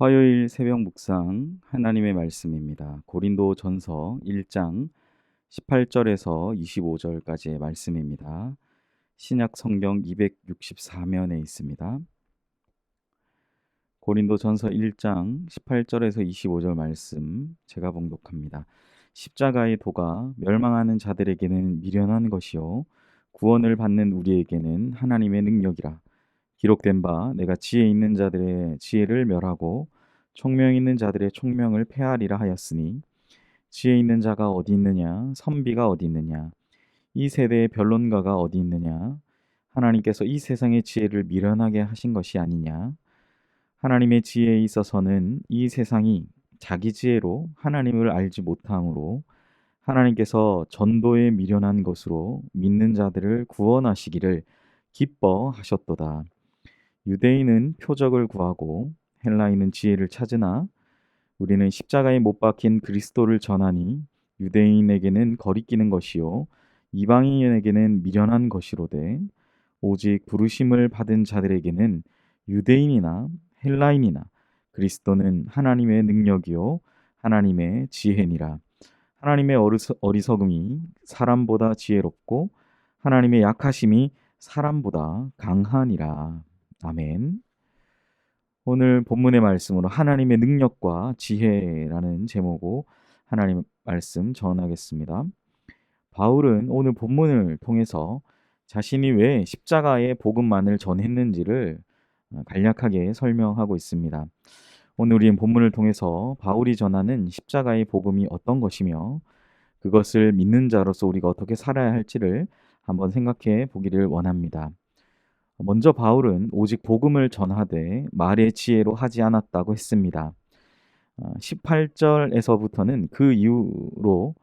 화요일 새벽 묵상 하나님의 말씀입니다. 고린도전서 1장 18절에서 25절까지의 말씀입니다. 신약 성경 264면에 있습니다. 고린도전서 1장 18절에서 25절 말씀 제가 봉독합니다. 십자가의 도가 멸망하는 자들에게는 미련한 것이요 구원을 받는 우리에게는 하나님의 능력이라. 기록된 바 내가 지혜 있는 자들의 지혜를 멸하고 총명 있는 자들의 총명을 폐하리라 하였으니 지혜 있는 자가 어디 있느냐 선비가 어디 있느냐 이 세대의 변론가가 어디 있느냐 하나님께서 이 세상의 지혜를 미련하게 하신 것이 아니냐. 하나님의 지혜에 있어서는 이 세상이 자기 지혜로 하나님을 알지 못함으로 하나님께서 전도에 미련한 것으로 믿는 자들을 구원하시기를 기뻐하셨도다. 유대인은 표적을 구하고 헬라인은 지혜를 찾으나 우리는 십자가에 못 박힌 그리스도를 전하니 유대인에게는 거리끼는 것이요 이방인에게는 미련한 것이로되 오직 부르심을 받은 자들에게는 유대인이나 헬라인이나 그리스도는 하나님의 능력이요 하나님의 지혜니라. 하나님의 어리석음이 사람보다 지혜롭고 하나님의 약하심이 사람보다 강하니라. 아멘. 오늘 본문의 말씀으로 하나님의 능력과 지혜라는 제목으로 하나님 말씀 전하겠습니다. 바울은 오늘 본문을 통해서 자신이 왜 십자가의 복음만을 전했는지를 간략하게 설명하고 있습니다. 오늘 우리는 본문을 통해서 바울이 전하는 십자가의 복음이 어떤 것이며 그것을 믿는 자로서 우리가 어떻게 살아야 할지를 한번 생각해 보기를 원합니다. 먼저 바울은 오직 복음을 전하되 말의 지혜로 하지 않았다고 했습니다. 18절에서부터는 그 이후로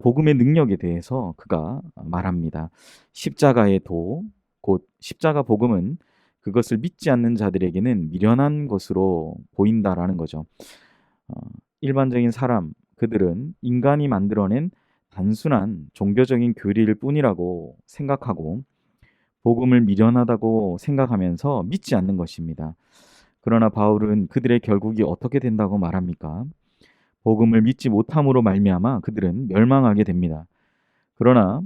복음의 능력에 대해서 그가 말합니다. 십자가의 도, 곧 십자가 복음은 그것을 믿지 않는 자들에게는 미련한 것으로 보인다라는 거죠. 일반적인 사람, 그들은 인간이 만들어낸 단순한 종교적인 교리일 뿐이라고 생각하고 복음을 미련하다고 생각하면서 믿지 않는 것입니다. 그러나 바울은 그들의 결국이 어떻게 된다고 말합니까? 복음을 믿지 못함으로 말미암아 그들은 멸망하게 됩니다. 그러나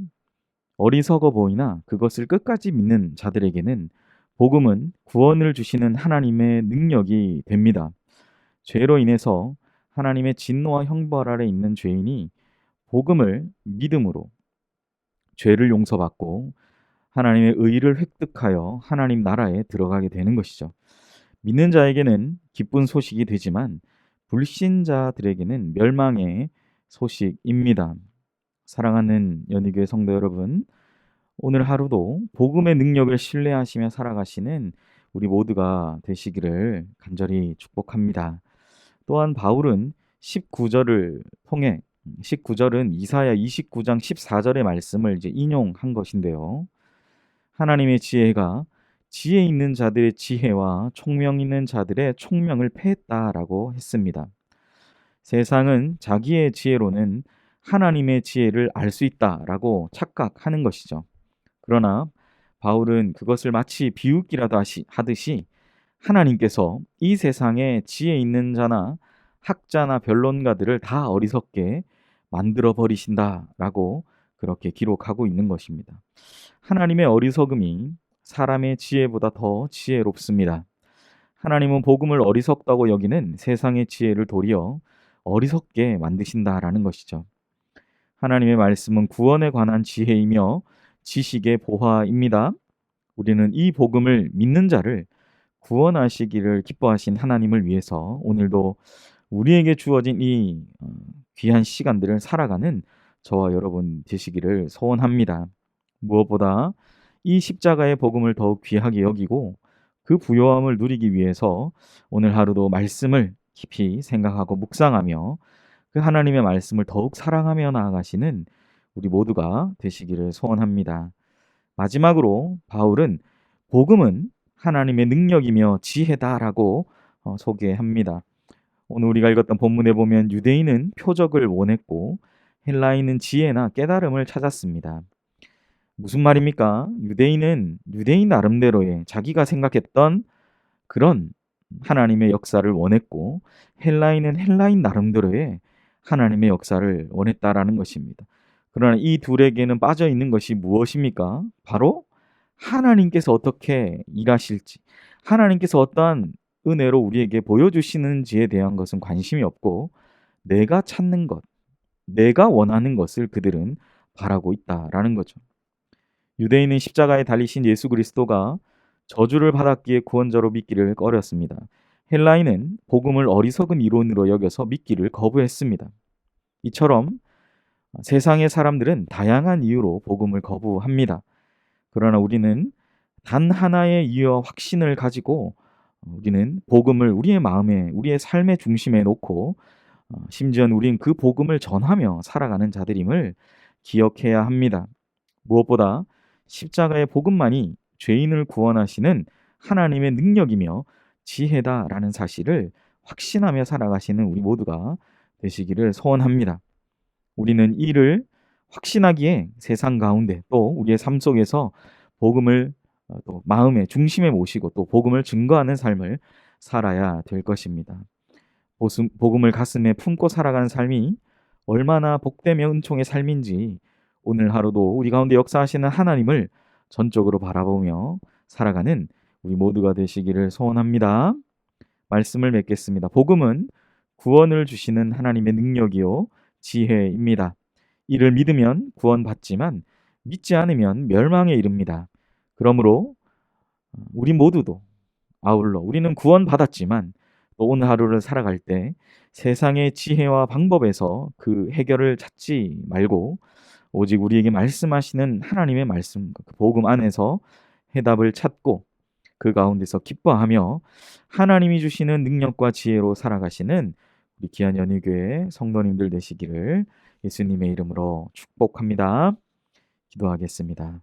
어리석어 보이나 그것을 끝까지 믿는 자들에게는 복음은 구원을 주시는 하나님의 능력이 됩니다. 죄로 인해서 하나님의 진노와 형벌 아래 있는 죄인이 복음을 믿음으로 죄를 용서받고 하나님의 의를 획득하여 하나님 나라에 들어가게 되는 것이죠. 믿는 자에게는 기쁜 소식이 되지만 불신자들에게는 멸망의 소식입니다. 사랑하는 연희교회 성도 여러분, 오늘 하루도 복음의 능력을 신뢰하시며 살아가시는 우리 모두가 되시기를 간절히 축복합니다. 또한 바울은 19절을 통해 19절은 이사야 29장 14절의 말씀을 이제 인용한 것인데요. 하나님의 지혜가 지혜 있는 자들의 지혜와 총명 있는 자들의 총명을 패했다라고 했습니다. 세상은 자기의 지혜로는 하나님의 지혜를 알 수 있다라고 착각하는 것이죠. 그러나 바울은 그것을 마치 비웃기라도 하듯이 하나님께서 이 세상에 지혜 있는 자나 학자나 변론가들을 다 어리석게 만들어 버리신다라고 그렇게 기록하고 있는 것입니다. 하나님의 어리석음이 사람의 지혜보다 더 지혜롭습니다. 하나님은 복음을 어리석다고 여기는 세상의 지혜를 도리어 어리석게 만드신다라는 것이죠. 하나님의 말씀은 구원에 관한 지혜이며 지식의 보화입니다. 우리는 이 복음을 믿는 자를 구원하시기를 기뻐하신 하나님을 위해서 오늘도 우리에게 주어진 이 귀한 시간들을 살아가는 저와 여러분 되시기를 소원합니다. 무엇보다 이 십자가의 복음을 더욱 귀하게 여기고 그 부요함을 누리기 위해서 오늘 하루도 말씀을 깊이 생각하고 묵상하며 그 하나님의 말씀을 더욱 사랑하며 나아가시는 우리 모두가 되시기를 소원합니다. 마지막으로 바울은 복음은 하나님의 능력이며 지혜다라고 소개합니다. 오늘 우리가 읽었던 본문에 보면 유대인은 표적을 원했고 헬라인은 지혜나 깨달음을 찾았습니다. 무슨 말입니까? 유대인은 유대인 나름대로의 자기가 생각했던 그런 하나님의 역사를 원했고 헬라인은 헬라인 나름대로의 하나님의 역사를 원했다라는 것입니다. 그러나 이 둘에게는 빠져 있는 것이 무엇입니까? 바로 하나님께서 어떻게 일하실지, 하나님께서 어떠한 은혜로 우리에게 보여주시는지에 대한 것은 관심이 없고 내가 찾는 것, 내가 원하는 것을 그들은 바라고 있다라는 거죠. 유대인은 십자가에 달리신 예수 그리스도가 저주를 받았기에 구원자로 믿기를 꺼렸습니다. 헬라인은 복음을 어리석은 이론으로 여겨서 믿기를 거부했습니다. 이처럼 세상의 사람들은 다양한 이유로 복음을 거부합니다. 그러나 우리는 단 하나의 이유와 확신을 가지고 우리는 복음을 우리의 마음에, 우리의 삶의 중심에 놓고 심지어는 우린 그 복음을 전하며 살아가는 자들임을 기억해야 합니다. 무엇보다 십자가의 복음만이 죄인을 구원하시는 하나님의 능력이며 지혜다라는 사실을 확신하며 살아가시는 우리 모두가 되시기를 소원합니다. 우리는 이를 확신하기에 세상 가운데 또 우리의 삶 속에서 복음을 또 마음의 중심에 모시고 또 복음을 증거하는 삶을 살아야 될 것입니다. 복음을 가슴에 품고 살아가는 삶이 얼마나 복되며 은총의 삶인지 오늘 하루도 우리 가운데 역사하시는 하나님을 전적으로 바라보며 살아가는 우리 모두가 되시기를 소원합니다. 말씀을 맺겠습니다. 복음은 구원을 주시는 하나님의 능력이요 지혜입니다. 이를 믿으면 구원받지만 믿지 않으면 멸망에 이릅니다. 그러므로 우리 모두도 아울러 우리는 구원받았지만 또 오늘 하루를 살아갈 때 세상의 지혜와 방법에서 그 해결을 찾지 말고 오직 우리에게 말씀하시는 하나님의 말씀, 그 복음 안에서 해답을 찾고 그 가운데서 기뻐하며 하나님이 주시는 능력과 지혜로 살아가시는 우리 귀한 연희교회 성도님들 되시기를 예수님의 이름으로 축복합니다. 기도하겠습니다.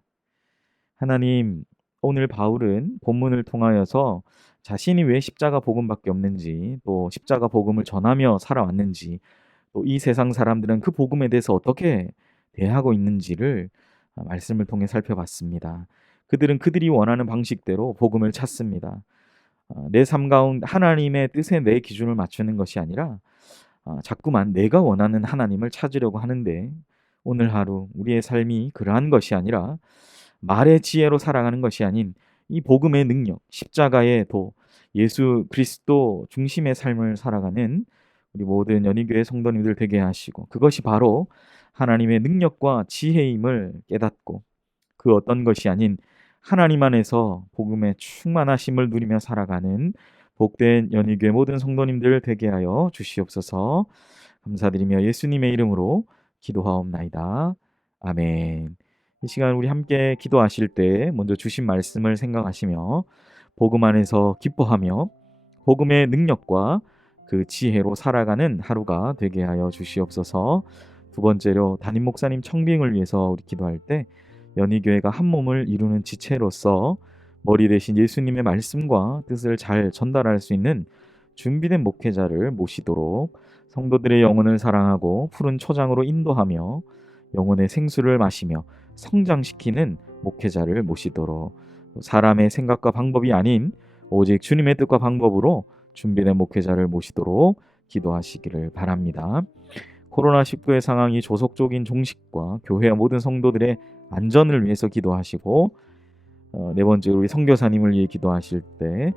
하나님, 오늘 바울은 본문을 통하여서 자신이 왜 십자가 복음밖에 없는지, 또 십자가 복음을 전하며 살아왔는지, 또 이 세상 사람들은 그 복음에 대해서 어떻게 대하고 있는지를 말씀을 통해 살펴봤습니다. 그들은 그들이 원하는 방식대로 복음을 찾습니다. 내 삶 가운데 하나님의 뜻에 내 기준을 맞추는 것이 아니라 자꾸만 내가 원하는 하나님을 찾으려고 하는데 오늘 하루 우리의 삶이 그러한 것이 아니라 말의 지혜로 살아가는 것이 아닌 이 복음의 능력, 십자가의 도, 예수 그리스도 중심의 삶을 살아가는 우리 모든 연희교회 성도님들 되게 하시고 그것이 바로 하나님의 능력과 지혜임을 깨닫고 그 어떤 것이 아닌 하나님 안에서 복음의 충만하심을 누리며 살아가는 복된 연희교회 모든 성도님들 되게 하여 주시옵소서. 감사드리며 예수님의 이름으로 기도하옵나이다. 아멘. 이 시간 우리 함께 기도하실 때 먼저 주신 말씀을 생각하시며 복음 안에서 기뻐하며 복음의 능력과 그 지혜로 살아가는 하루가 되게 하여 주시옵소서. 두 번째로 담임 목사님 청빙을 위해서 우리 기도할 때 연희교회가 한 몸을 이루는 지체로서 머리 대신 예수님의 말씀과 뜻을 잘 전달할 수 있는 준비된 목회자를 모시도록 성도들의 영혼을 사랑하고 푸른 초장으로 인도하며 영혼의 생수를 마시며 성장시키는 목회자를 모시도록 사람의 생각과 방법이 아닌 오직 주님의 뜻과 방법으로 준비된 목회자를 모시도록 기도하시기를 바랍니다. 코로나19의 상황이 조속적인 종식과 교회와 모든 성도들의 안전을 위해서 기도하시고 네 번째로 우리 선교사님을 위해 기도하실 때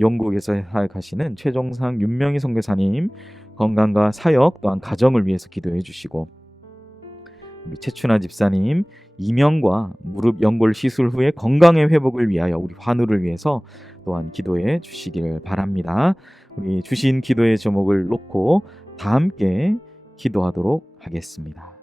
영국에서 사역하시는 최정상 윤명희 선교사님 건강과 사역 또한 가정을 위해서 기도해 주시고 우리 최춘아 집사님 이명과 무릎 연골 시술 후에 건강의 회복을 위하여 우리 환우를 위해서 또한 기도해 주시기를 바랍니다. 우리 주신 기도의 제목을 놓고 다 함께 기도하도록 하겠습니다.